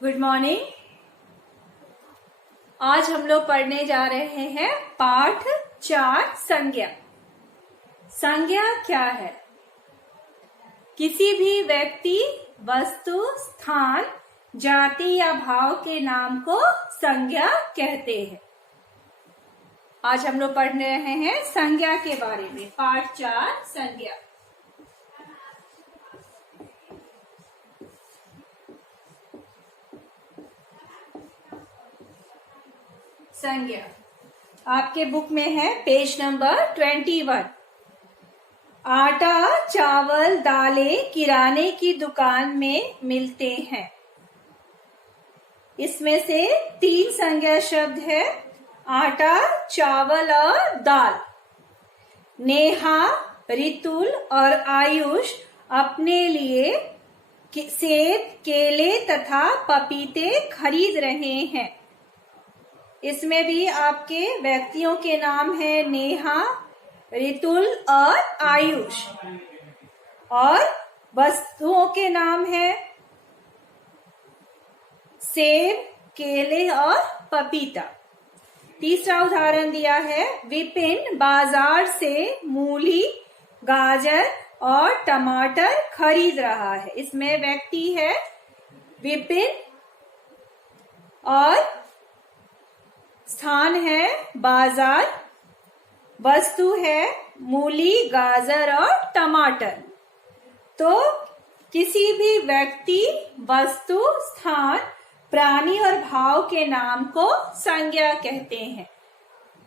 Good morning. आज हम लोग पढ़ने जा रहे हैं पाठ 4 संज्ञा। संज्ञा क्या है? किसी भी व्यक्ति, वस्तु, स्थान, जाति या भाव के नाम को संज्ञा कहते हैं। आज हम लोग पढ़ रहे हैं संज्ञा के बारे में। पाठ 4 संज्ञा। संज्ञा आपके बुक में है पेज नंबर 21। आटा, चावल, दालें किराने की दुकान में मिलते हैं। इसमें से 3 संज्ञा शब्द है, आटा, चावल और दाल। नेहा, रितुल और आयुष अपने लिए सेब, केले तथा पपीते खरीद रहे हैं। इसमें भी आपके व्यक्तियों के नाम है नेहा, रितुल और आयुष, और वस्तुओं के नाम है सेब, केले और पपीता। तीसरा उदाहरण दिया है, विपिन बाजार से मूली, गाजर और टमाटर खरीद रहा है। इसमें व्यक्ति है विपिन और स्थान है बाजार, वस्तु है मूली, गाजर और टमाटर। तो किसी भी व्यक्ति, वस्तु, स्थान, प्राणी और भाव के नाम को संज्ञा कहते हैं।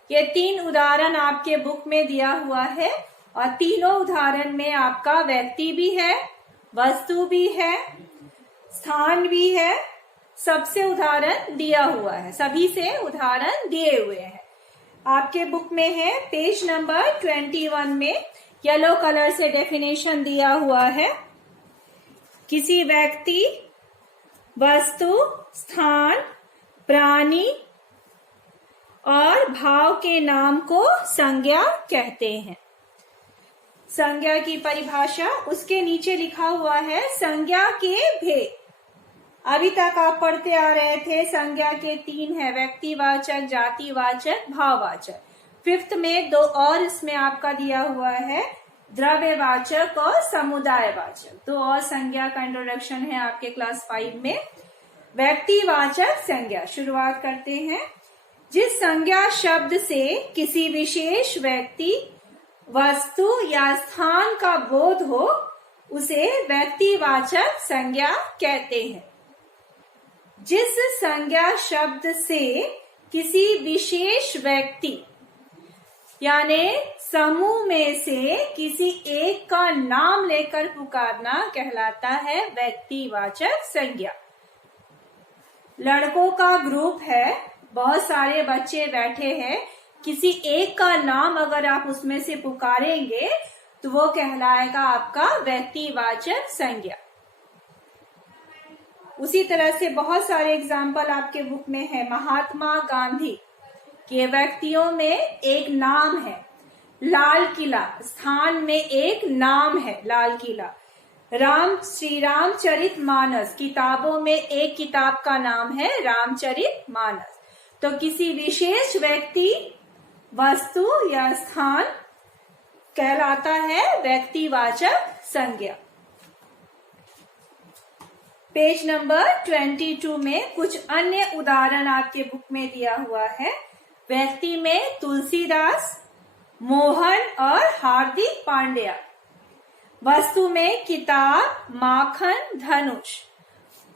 ये 3 उदाहरण आपके बुक में दिया हुआ है और तीनों उदाहरण में आपका व्यक्ति भी है, वस्तु भी है, स्थान भी है, सबसे उदाहरण दिया हुआ है, सभी से उदाहरण दिए हुए हैं। आपके बुक में है पेज नंबर 21 में येलो कलर से डेफिनेशन दिया हुआ है। किसी व्यक्ति, वस्तु, स्थान, प्राणी और भाव के नाम को संज्ञा कहते हैं। संज्ञा की परिभाषा उसके नीचे लिखा हुआ है, संज्ञा के भेद। अभी तक आप पढ़ते आ रहे थे संज्ञा के 3 है, व्यक्तिवाचक, जातिवाचक, भाववाचक। 5th में 2 और इसमें आपका दिया हुआ है, द्रव्यवाचक और समुदायवाचक। 2 और संज्ञा का इंट्रोडक्शन है आपके क्लास 5 में। व्यक्तिवाचक संज्ञा शुरुआत करते हैं। जिस संज्ञा शब्द से किसी विशेष व्यक्ति, वस्तु या स्थान का बोध हो उसे व्यक्तिवाचक संज्ञा कहते हैं। जिस संज्ञा शब्द से किसी विशेष व्यक्ति यानी समूह में से किसी एक का नाम लेकर पुकारना कहलाता है व्यक्तिवाचक संज्ञा। लड़कों का ग्रुप है, बहुत सारे बच्चे बैठे हैं, किसी एक का नाम अगर आप उसमें से पुकारेंगे तो वो कहलाएगा आपका व्यक्तिवाचक संज्ञा। उसी तरह से बहुत सारे एग्जाम्पल आपके बुक में है। महात्मा गांधी के व्यक्तियों में एक नाम है, लाल किला, स्थान में एक नाम है लाल किला। श्री रामचरितमानस, किताबों में एक किताब का नाम है रामचरितमानस। तो किसी विशेष व्यक्ति, वस्तु या स्थान कहलाता है व्यक्तिवाचक संज्ञा। पेज नंबर 22 में कुछ अन्य उदाहरण आपके बुक में दिया हुआ है। व्यक्ति में तुलसीदास, मोहन और हार्दिक पांड्या। वस्तु में किताब, माखन, धनुष।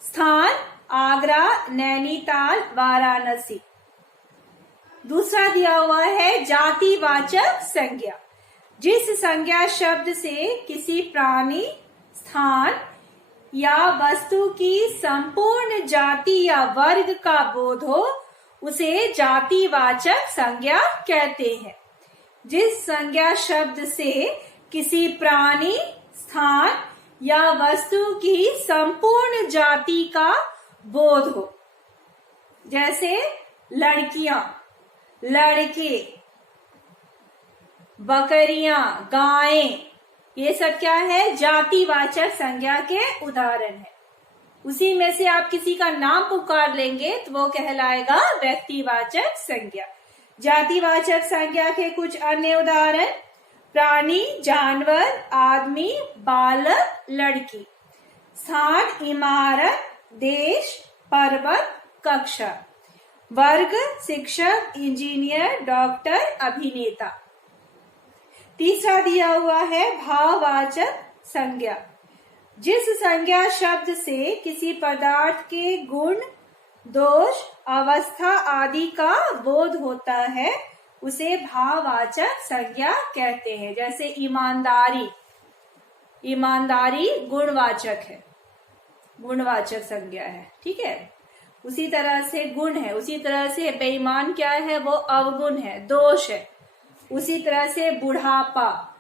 स्थान आगरा, नैनीताल, वाराणसी। दूसरा दिया हुआ है जातिवाचक संज्ञा। जिस संज्ञा शब्द से किसी प्राणी, स्थान या वस्तु की संपूर्ण जाति या वर्ग का बोध हो उसे जातिवाचक संज्ञा कहते हैं। जिस संज्ञा शब्द से किसी प्राणी, स्थान या वस्तु की संपूर्ण जाति का बोध हो, जैसे लड़कियां, लड़के, बकरियां, गायें, ये सब क्या है? जातिवाचक संज्ञा के उदाहरण है। उसी में से आप किसी का नाम पुकार लेंगे तो वो कहलाएगा व्यक्तिवाचक संज्ञा। जातिवाचक संज्ञा के कुछ अन्य उदाहरण: प्राणी, जानवर, आदमी, बालक, लड़की। स्थान: इमारत, देश, पर्वत, कक्षा। वर्ग: शिक्षक, इंजीनियर, डॉक्टर, अभिनेता। तीसरा दिया हुआ है भाववाचक संज्ञा। जिस संज्ञा शब्द से किसी पदार्थ के गुण, दोष, अवस्था आदि का बोध होता है उसे भाववाचक संज्ञा कहते हैं। जैसे ईमानदारी, ईमानदारी गुणवाचक है, गुणवाचक संज्ञा है, ठीक है। उसी तरह से गुण है, उसी तरह से बेईमान क्या है, वो अवगुण है, दोष है। उसी तरह से बुढ़ापा,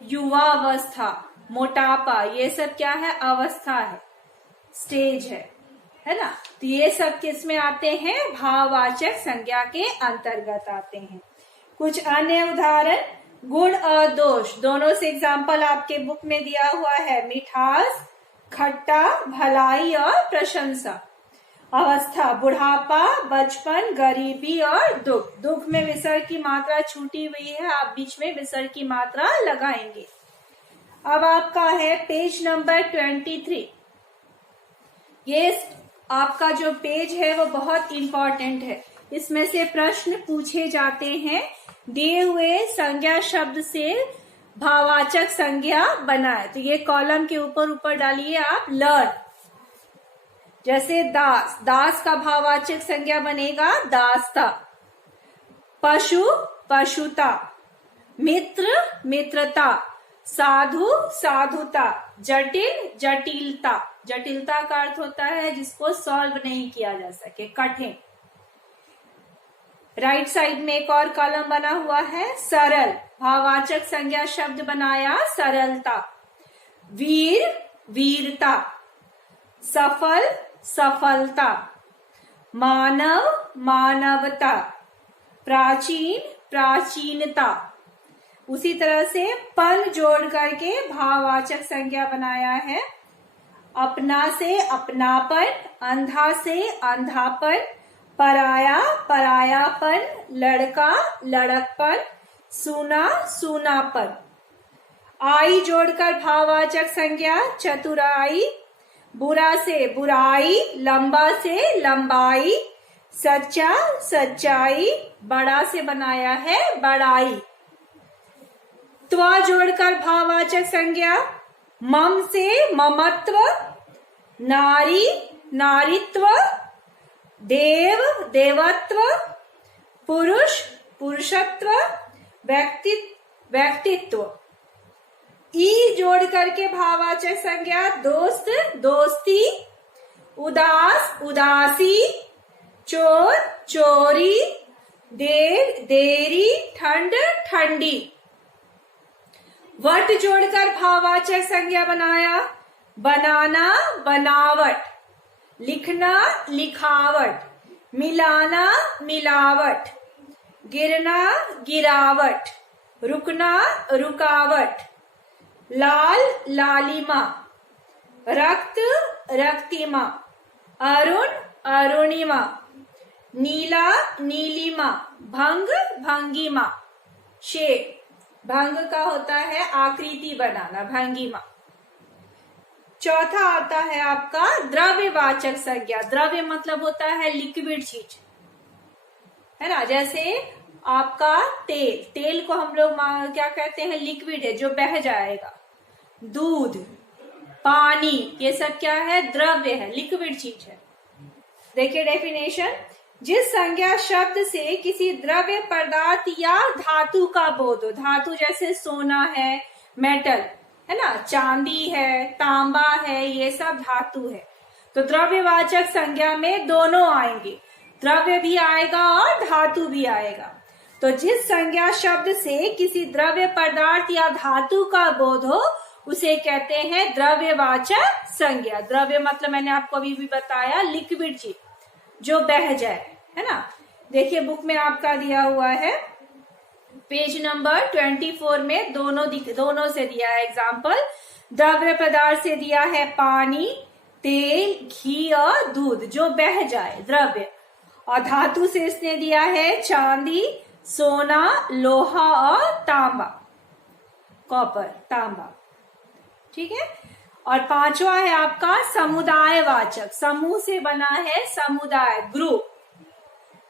युवावस्था, मोटापा, ये सब क्या है, अवस्था है, स्टेज है ना। तो ये सब किस में आते हैं, भाववाचक संज्ञा के अंतर्गत आते हैं। कुछ अन्य उदाहरण: गुण और दोष, दोनों से एग्जाम्पल आपके बुक में दिया हुआ है। मिठास, खट्टा, भलाई और प्रशंसा। अवस्था: बुढ़ापा, बचपन, गरीबी और दुख। दुख में विसर्ग की मात्रा छूटी हुई है, आप बीच में विसर्ग की मात्रा लगाएंगे। अब आपका है पेज नंबर 23। ये आपका जो पेज है वो बहुत इंपॉर्टेंट है। इसमें से प्रश्न पूछे जाते हैं। दिए हुए संज्ञा शब्द से भाववाचक संज्ञा बनाए। तो ये कॉलम के ऊपर डालिए आप लर्न। जैसे दास, दास का भाववाचक संज्ञा बनेगा दासता। पशु, पशुता। मित्र, मित्रता। साधु, साधुता। जटिल, जटिलता। जटिलता का अर्थ होता है जिसको सॉल्व नहीं किया जा सके, कठिन। राइट साइड में एक और कॉलम बना हुआ है सरल, भाववाचक संज्ञा शब्द बनाया सरलता। वीर, वीरता। सफल, सफलता। मानव, मानवता। प्राचीन, प्राचीनता। उसी तरह से पन जोड़ करके भाववाचक संज्ञा बनाया है। अपना से अपनापन, अंधा से अंधापन, पराया, परायापन, लड़का, लड़कपन, सूना, सूनापन। आई जोड़कर भाववाचक संज्ञा चतुराई। बुरा से बुराई, लंबा से लंबाई, सच्चा, सच्चाई। बड़ा से बनाया है बड़ाई। त्वा जोड़कर भाववाचक संज्ञा मम से ममत्व, नारी, नारीत्व, देव, देवत्व, पुरुष, पुरुषत्व, व्यक्तित्व। ई जोड़ करके भाववाचक संज्ञा दोस्त, दोस्ती, उदास, उदासी, चोर, चोरी, देर, देरी, ठंड, ठंडी। वट जोड़कर भाववाचक संज्ञा बनाया बनाना, बनावट। लिखना, लिखावट। मिलाना, मिलावट। गिरना, गिरावट। रुकना, रुकावट। लाल, लालिमा। रक्त, रक्तिमा। अरुण, अरुणिमा। नीला, नीलिमा। भंग, भंगिमा। शेप, भंग का होता है आकृति बनाना, भंगिमा। चौथा आता है आपका द्रव्यवाचक संज्ञा। द्रव्य मतलब होता है लिक्विड चीज, है ना। जैसे आपका तेल, तेल को हम लोग क्या कहते हैं, लिक्विड है जो बह जाएगा। दूध, पानी, ये सब क्या है, द्रव्य है, लिक्विड चीज है। देखिए डेफिनेशन: जिस संज्ञा शब्द से किसी द्रव्य पदार्थ या धातु का बोध हो। धातु जैसे सोना है, मेटल है ना, चांदी है, तांबा है, ये सब धातु है। तो द्रव्यवाचक संज्ञा में दोनों आएंगे, द्रव्य भी आएगा और धातु भी आएगा। तो जिस संज्ञा शब्द से किसी द्रव्य पदार्थ या धातु का बोध हो उसे कहते हैं द्रव्यवाचक संज्ञा। द्रव्य मतलब मैंने आपको अभी भी बताया लिक्विड चीज जो बह जाए, है ना। देखिए बुक में आपका दिया हुआ है पेज नंबर 24 में दोनों से दिया है एग्जाम्पल। द्रव्य पदार्थ से दिया है पानी, तेल, घी और दूध जो बह जाए, द्रव्य। और धातु से इसने दिया है चांदी, सोना, लोहा और तांबा, कॉपर, तांबा। ठीक है। और पांचवा है आपका समुदायवाचक। समूह से बना है समुदाय, ग्रुप।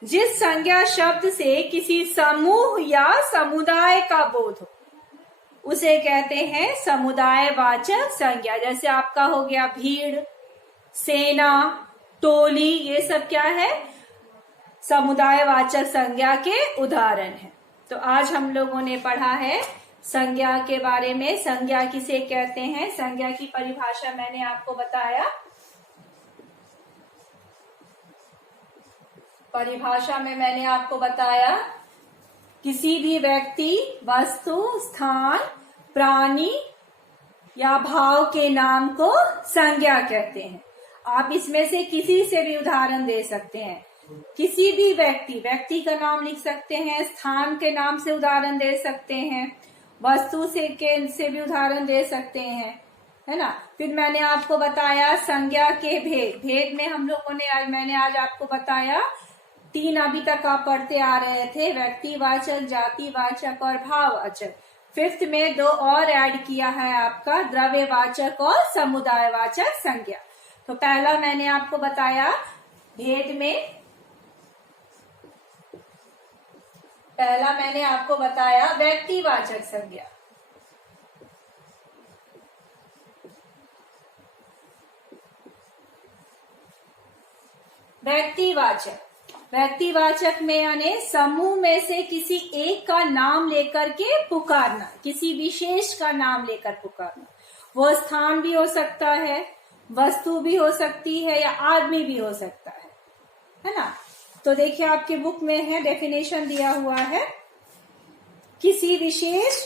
जिस संज्ञा शब्द से किसी समूह या समुदाय का बोध हो उसे कहते हैं समुदायवाचक संज्ञा। जैसे आपका हो गया भीड़, सेना, टोली, ये सब क्या है, समुदायवाचक संज्ञा के उदाहरण है। तो आज हम लोगों ने पढ़ा है संज्ञा के बारे में। संज्ञा किसे कहते हैं, संज्ञा की परिभाषा मैंने आपको बताया। परिभाषा में मैंने आपको बताया किसी भी व्यक्ति, वस्तु, स्थान, प्राणी या भाव के नाम को संज्ञा कहते हैं। आप इसमें से किसी से भी उदाहरण दे सकते हैं। किसी भी व्यक्ति का नाम लिख सकते हैं, स्थान के नाम से उदाहरण दे सकते हैं, वस्तु से भी उदाहरण दे सकते हैं, है ना। फिर मैंने आपको बताया संज्ञा के भेद में हम लोगों ने मैंने आज आपको बताया 3 अभी तक आप पढ़ते आ रहे थे, व्यक्तिवाचक, जातिवाचक और भाववाचक। 5th में 2 और ऐड किया है आपका द्रव्यवाचक और समुदायवाचक संज्ञा। तो पहला मैंने आपको बताया भेद में, पहला मैंने आपको बताया व्यक्तिवाचक संज्ञा। व्यक्तिवाचक में यानी समूह में से किसी एक का नाम लेकर के पुकारना, किसी विशेष का नाम लेकर पुकारना। वो स्थान भी हो सकता है, वस्तु भी हो सकती है या आदमी भी हो सकता है ना। तो देखिए आपके बुक में है, डेफिनेशन दिया हुआ है, किसी विशेष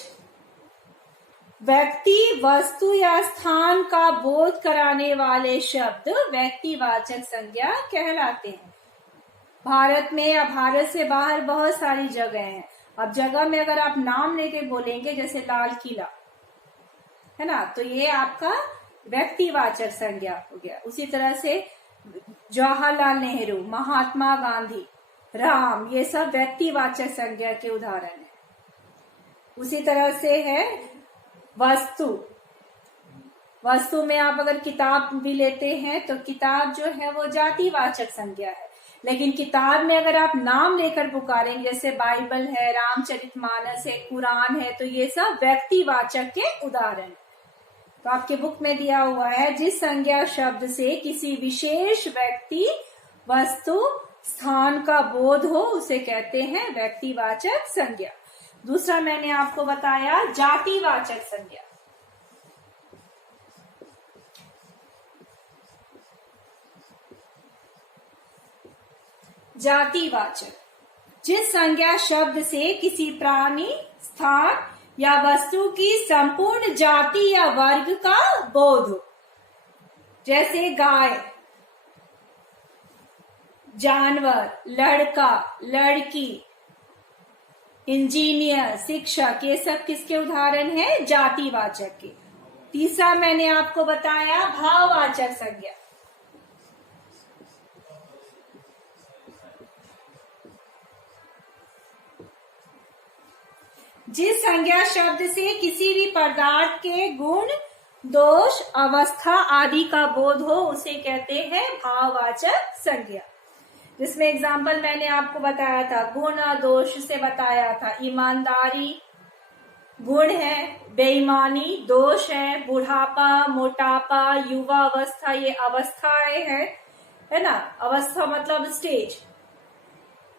व्यक्ति, वस्तु या स्थान का बोध कराने वाले शब्द व्यक्तिवाचक संज्ञा कहलाते हैं। भारत में या भारत से बाहर बहुत सारी जगह हैं। अब जगह में अगर आप नाम लेके बोलेंगे, जैसे लाल किला, है ना, तो ये आपका व्यक्तिवाचक संज्ञा हो गया। उसी तरह से जवाहरलाल नेहरू, महात्मा गांधी, राम, ये सब व्यक्तिवाचक संज्ञा के उदाहरण है। उसी तरह से है वस्तु में आप अगर किताब भी लेते हैं तो किताब जो है वो जातिवाचक संज्ञा है। लेकिन किताब में अगर आप नाम लेकर पुकारेंगे, जैसे बाइबल है, रामचरितमानस है, कुरान है, तो ये सब व्यक्तिवाचक के उदाहरण है। तो आपके बुक में दिया हुआ है, जिस संज्ञा शब्द से किसी विशेष व्यक्ति, वस्तु, स्थान का बोध हो उसे कहते हैं व्यक्तिवाचक संज्ञा। दूसरा मैंने आपको बताया जातिवाचक संज्ञा। जातिवाचक, जिस संज्ञा शब्द से किसी प्राणी, स्थान या वस्तु की संपूर्ण जाति या वर्ग का बोध हो। जैसे गाय, जानवर, लड़का, लड़की, इंजीनियर, शिक्षक, ये सब किसके उदाहरण है, जातिवाचक के। तीसरा मैंने आपको बताया भाववाचक संज्ञा। जिस संज्ञा शब्द से किसी भी पदार्थ के गुण, दोष, अवस्था आदि का बोध हो उसे कहते हैं भाववाचक संज्ञा। जिसमें एग्जाम्पल मैंने आपको बताया था, गुण और दोष से बताया था। ईमानदारी गुण है, बेईमानी दोष है, बुढ़ापा, मोटापा, युवा अवस्था, ये अवस्थाएं हैं, है ना। अवस्था मतलब स्टेज।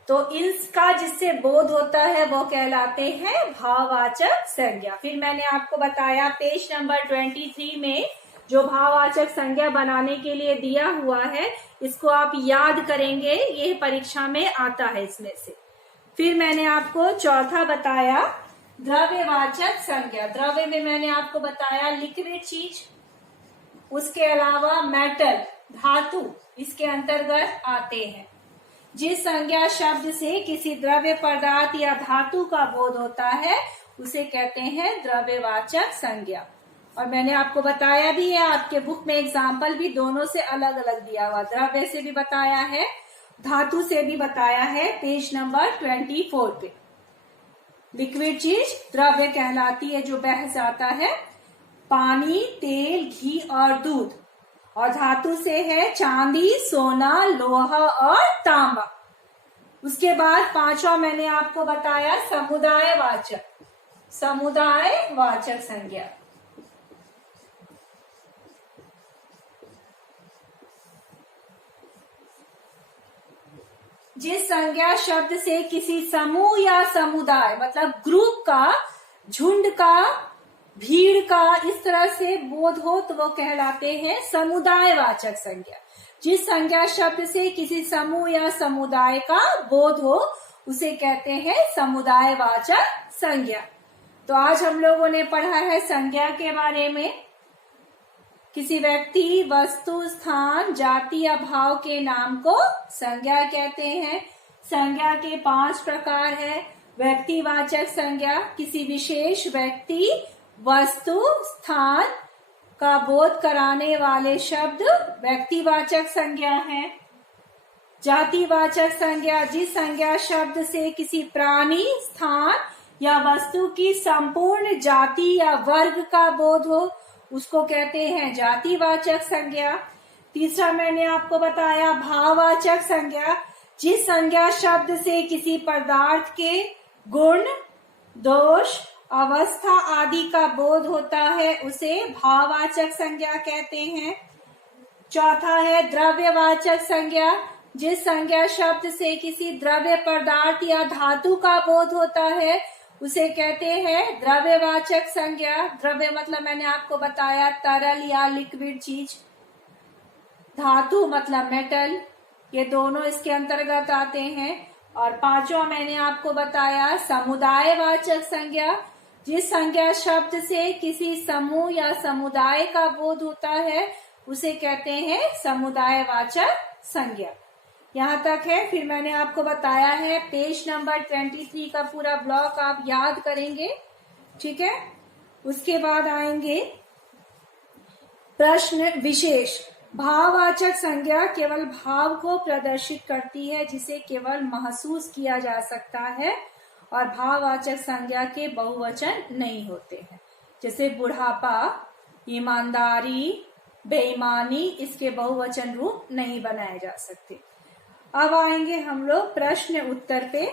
तो इसका जिससे बोध होता है वो कहलाते हैं भाववाचक संज्ञा। फिर मैंने आपको बताया पेज नंबर 23 में जो भाववाचक संज्ञा बनाने के लिए दिया हुआ है, इसको आप याद करेंगे, ये परीक्षा में आता है इसमें से। फिर मैंने आपको चौथा बताया द्रव्यवाचक संज्ञा। द्रव्य में मैंने आपको बताया लिक्विड चीज, उसके अलावा मेटल, धातु इसके अंतर्गत आते हैं। जिस संज्ञा शब्द से किसी द्रव्य पदार्थ या धातु का बोध होता है उसे कहते हैं द्रव्यवाचक संज्ञा। और मैंने आपको बताया भी है, आपके बुक में एग्जाम्पल भी दोनों से अलग अलग दिया हुआ, द्रव्य से भी बताया है, धातु से भी बताया है, पेज नंबर 24 पे। लिक्विड चीज द्रव्य कहलाती है जो बह जाता है, पानी, तेल, घी और दूध। और धातु से है चांदी, सोना, लोहा और तांबा। उसके बाद पांचवा मैंने आपको बताया समुदायवाचक, समुदायवाचक संज्ञा। जिस संज्ञा शब्द से किसी समूह या समुदाय मतलब ग्रुप का, झुंड का, भीड़ का इस तरह से बोध हो तो वो कहलाते हैं समुदायवाचक संज्ञा। जिस संज्ञा शब्द से किसी समूह या समुदाय का बोध हो उसे कहते हैं समुदायवाचक संज्ञा। तो आज हम लोगों ने पढ़ा है संज्ञा के बारे में। किसी व्यक्ति, वस्तु, स्थान, जाति या भाव के नाम को संज्ञा कहते हैं। संज्ञा के 5 प्रकार है। व्यक्तिवाचक संज्ञा, किसी विशेष व्यक्ति, वस्तु, स्थान का बोध कराने वाले शब्द व्यक्तिवाचक संज्ञा है। जातिवाचक संज्ञा, जिस संज्ञा शब्द से किसी प्राणी, स्थान या वस्तु की संपूर्ण जाति या वर्ग का बोध हो उसको कहते हैं जातिवाचक संज्ञा। तीसरा मैंने आपको बताया भाववाचक संज्ञा, जिस संज्ञा शब्द से किसी पदार्थ के गुण, दोष, अवस्था आदि का बोध होता है उसे भाववाचक संज्ञा कहते हैं। चौथा है द्रव्यवाचक संज्ञा, जिस संज्ञा शब्द से किसी द्रव्य पदार्थ या धातु का बोध होता है उसे कहते हैं द्रव्यवाचक संज्ञा। द्रव्य मतलब मैंने आपको बताया तरल या लिक्विड चीज। धातु मतलब मेटल, ये दोनों इसके अंतर्गत आते हैं। और पांचवा मैंने आपको बताया समुदायवाचक संज्ञा, जिस संज्ञा शब्द से किसी समूह या समुदाय का बोध होता है उसे कहते हैं समुदायवाचक संज्ञा। यहाँ तक है। फिर मैंने आपको बताया है पेज नंबर 23 का पूरा ब्लॉक आप याद करेंगे, ठीक है। उसके बाद आएंगे प्रश्न विशेष। भाववाचक संज्ञा केवल भाव को प्रदर्शित करती है जिसे केवल महसूस किया जा सकता है, और भाववाचक संज्ञा के बहुवचन नहीं होते हैं। जैसे बुढ़ापा, ईमानदारी, बेईमानी, इसके बहुवचन रूप नहीं बनाए जा सकते। अब आएंगे हम लोग प्रश्न उत्तर पे।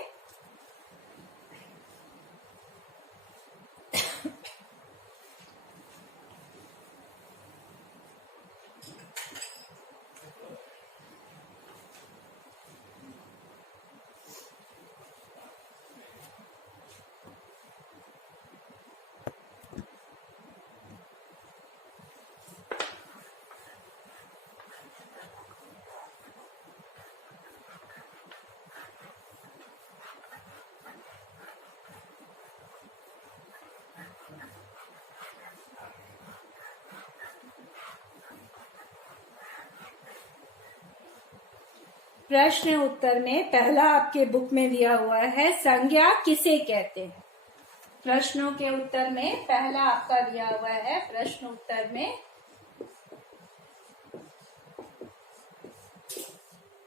प्रश्न उत्तर में पहला आपके बुक में दिया हुआ है संज्ञा किसे कहते हैं। प्रश्नों के उत्तर में पहला आपका दिया हुआ है, प्रश्न उत्तर में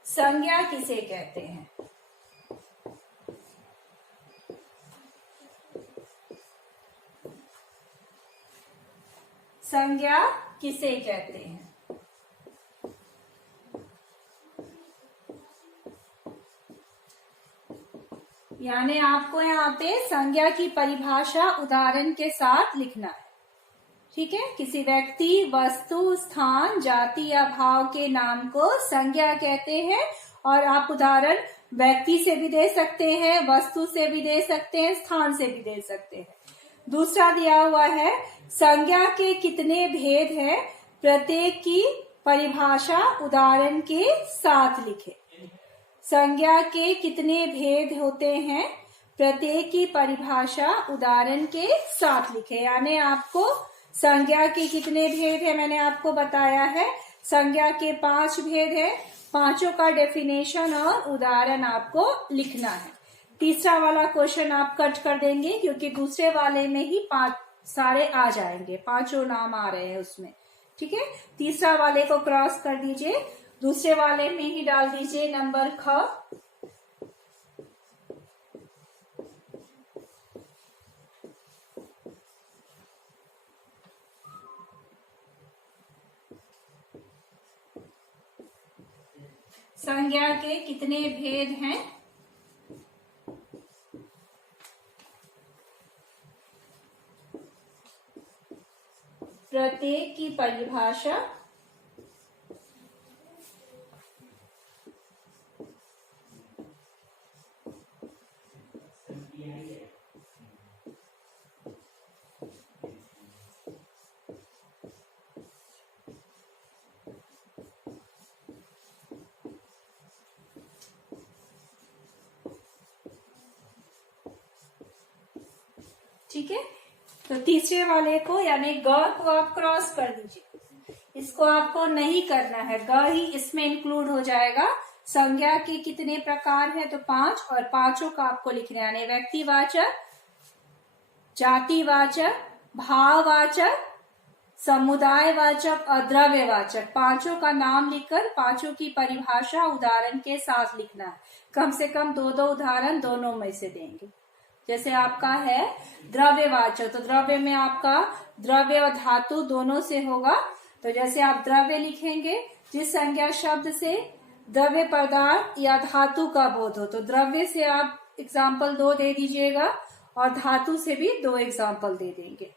संज्ञा किसे कहते हैं। संज्ञा किसे कहते हैं। यानी आपको यहाँ पे संज्ञा की परिभाषा उदाहरण के साथ लिखना है, ठीक है। किसी व्यक्ति, वस्तु, स्थान, जाति या भाव के नाम को संज्ञा कहते हैं। और आप उदाहरण व्यक्ति से भी दे सकते हैं, वस्तु से भी दे सकते हैं, स्थान से भी दे सकते हैं। दूसरा दिया हुआ है संज्ञा के कितने भेद हैं, प्रत्येक की परिभाषा उदाहरण के साथ लिखे। संज्ञा के कितने भेद होते हैं, प्रत्येक की परिभाषा उदाहरण के साथ लिखे। यानी आपको संज्ञा के कितने भेद है मैंने आपको बताया है। संज्ञा के 5 भेद है, पांचों का डेफिनेशन और उदाहरण आपको लिखना है। तीसरा वाला क्वेश्चन आप कट कर देंगे क्योंकि दूसरे वाले में ही 5 सारे आ जाएंगे, पांचों नाम आ रहे हैं उसमें। ठीक है, तीसरा वाले को क्रॉस कर दीजिए, दूसरे वाले में ही डाल दीजिए नंबर ख। संज्ञा के कितने भेद हैं? प्रत्येक की परिभाषा ठीक है। तो तीसरे वाले को यानी ग को आप क्रॉस कर दीजिए, इसको आपको नहीं करना है, ग ही इसमें इंक्लूड हो जाएगा। संज्ञा के कितने प्रकार है? तो 5, और पांचों का आपको लिखना है, यानी व्यक्तिवाचक, जातिवाचक, भाववाचक, समुदायवाचक और द्रव्यवाचक, पांचों का नाम लिखकर पांचों की परिभाषा उदाहरण के साथ लिखना है। कम से कम 2-2 उदाहरण दोनों में से देंगे। जैसे आपका है द्रव्यवाचक, तो द्रव्य में आपका द्रव्य और धातु दोनों से होगा। तो जैसे आप द्रव्य लिखेंगे, जिस संज्ञा शब्द से द्रव्य पदार्थ या धातु का बोध हो, तो द्रव्य से आप एग्जाम्पल 2 दे दीजिएगा और धातु से भी 2 एग्जाम्पल दे देंगे।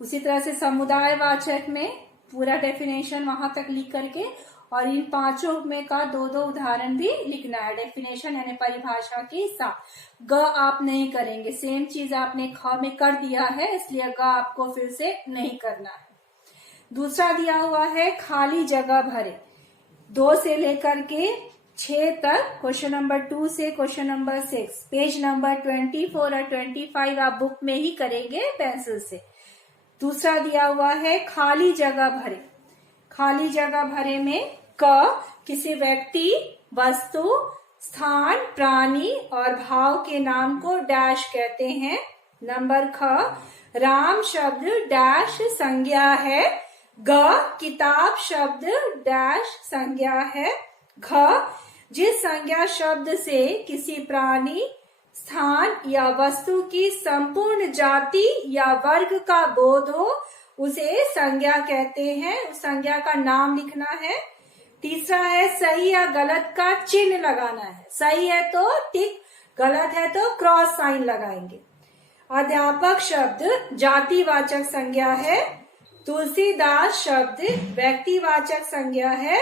उसी तरह से समुदायवाचक में पूरा डेफिनेशन वहां तक लिख करके, और इन पांचों में का 2-2 उदाहरण भी लिखना है, डेफिनेशन यानी परिभाषा के साथ। ग आप नहीं करेंगे, सेम चीज आपने ख में कर दिया है, इसलिए ग आपको फिर से नहीं करना है। दूसरा दिया हुआ है खाली जगह भरे, 2 से लेकर के 6 तक, क्वेश्चन नंबर 2 से क्वेश्चन नंबर 6, पेज नंबर 24 और 25 आप बुक में ही करेंगे पेंसिल से। दूसरा दिया हुआ है खाली जगह भरे, खाली जगह भरे में क किसी व्यक्ति, वस्तु, स्थान, प्राणी और भाव के नाम को डैश कहते हैं। नंबर ख राम शब्द डैश संज्ञा है। ग किताब शब्द डैश संज्ञा है। घ जिस संज्ञा शब्द से किसी प्राणी, स्थान या वस्तु की संपूर्ण जाति या वर्ग का बोध हो, उसे संज्ञा कहते हैं। उस संज्ञा का नाम लिखना है। तीसरा है सही या गलत का चिन्ह लगाना है, सही है तो टिक, गलत है तो क्रॉस साइन लगाएंगे। अध्यापक शब्द जातिवाचक संज्ञा है। तुलसीदास शब्द व्यक्तिवाचक संज्ञा है।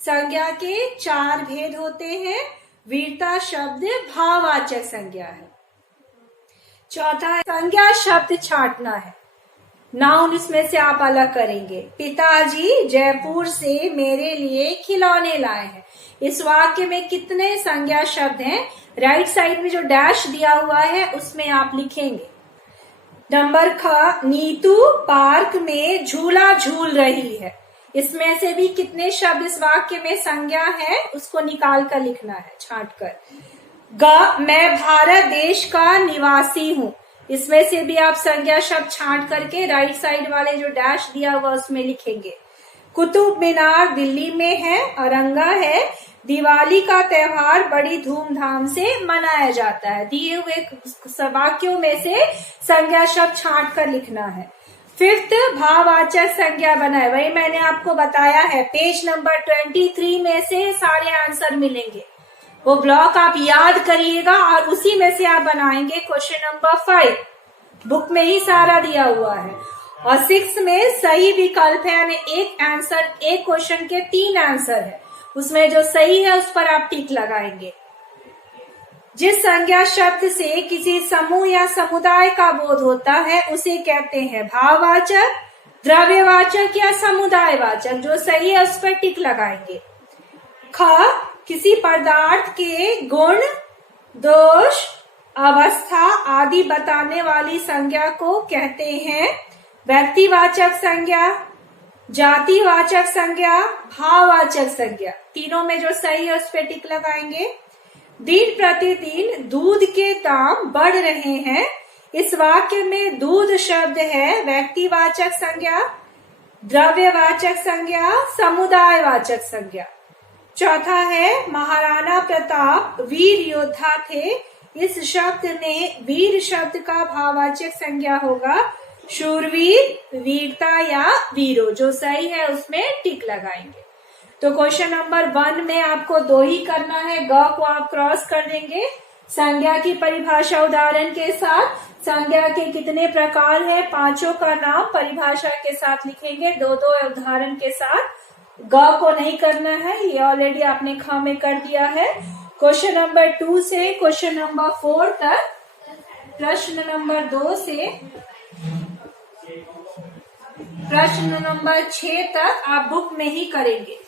संज्ञा के 4 भेद होते हैं। वीरता शब्द भाववाचक संज्ञा है। चौथा संज्ञा शब्द छांटना है, नाउन इसमें से आप अलग करेंगे। पिताजी जयपुर से मेरे लिए खिलौने लाए हैं। इस वाक्य में कितने संज्ञा शब्द हैं? राइट साइड में जो डैश दिया हुआ है उसमें आप लिखेंगे। नंबर ख नीतू पार्क में झूला झूल रही है। इसमें से भी कितने शब्द इस वाक्य में संज्ञा है, उसको निकाल कर लिखना है छांट कर। ग मैं भारत देश का निवासी हूँ। इसमें से भी आप संज्ञा शब्द छांट करके राइट साइड वाले जो डैश दिया हुआ उसमें लिखेंगे। कुतुब मीनार दिल्ली में है। औरंगा है। दिवाली का त्योहार बड़ी धूमधाम से मनाया जाता है। दिए हुए वाक्यों में से संज्ञा शब्द छांट कर लिखना है। फिफ्थ भाववाचक संज्ञा बनाए, वही मैंने आपको बताया है, पेज नंबर 23 में से सारे आंसर मिलेंगे। वो ब्लॉक आप याद करिएगा और उसी में से आप बनाएंगे क्वेश्चन नंबर 5, बुक में ही सारा दिया हुआ है। और 6 में सही विकल्प है, यानी एक आंसर, एक क्वेश्चन के 3 आंसर है, उसमें जो सही है उस पर आप टिक लगाएंगे। जिस संज्ञा शब्द से किसी समूह या समुदाय का बोध होता है उसे कहते हैं भाववाचक, द्रव्यवाचक या समुदायवाचक। जो सही है उस पर टिक लगाएंगे। ख किसी पदार्थ के गुण, दोष, अवस्था आदि बताने वाली संज्ञा को कहते हैं व्यक्तिवाचक संज्ञा, जातिवाचक संज्ञा, भाववाचक संज्ञा। तीनों में जो सही है उस पर टिक लगाएंगे। दिन प्रतिदिन दूध के दाम बढ़ रहे हैं, इस वाक्य में दूध शब्द है व्यक्तिवाचक संज्ञा, द्रव्यवाचक संज्ञा, समुदायवाचक संज्ञा। चौथा है महाराणा प्रताप वीर योद्धा थे। इस शब्द में वीर शब्द का भाववाचक संज्ञा होगा शूरवीर, वीरता या वीरो। जो सही है उसमें टिक लगाएंगे। तो क्वेश्चन नंबर 1 में आपको 2 ही करना है, ग को आप क्रॉस कर देंगे। संज्ञा की परिभाषा उदाहरण के साथ। संज्ञा के कितने प्रकार है, 5 का नाम परिभाषा के साथ लिखेंगे, 2-2 उदाहरण के साथ। ग को नहीं करना है, ये ऑलरेडी आपने ख में कर दिया है। क्वेश्चन नंबर 2 से क्वेश्चन नंबर 4 तक, प्रश्न नंबर 2 से प्रश्न नंबर 6 तक आप बुक में ही करेंगे।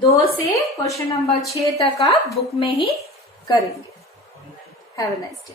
दो से क्वेश्चन नंबर 6 तक आप बुक में ही करेंगे। Have a nice day.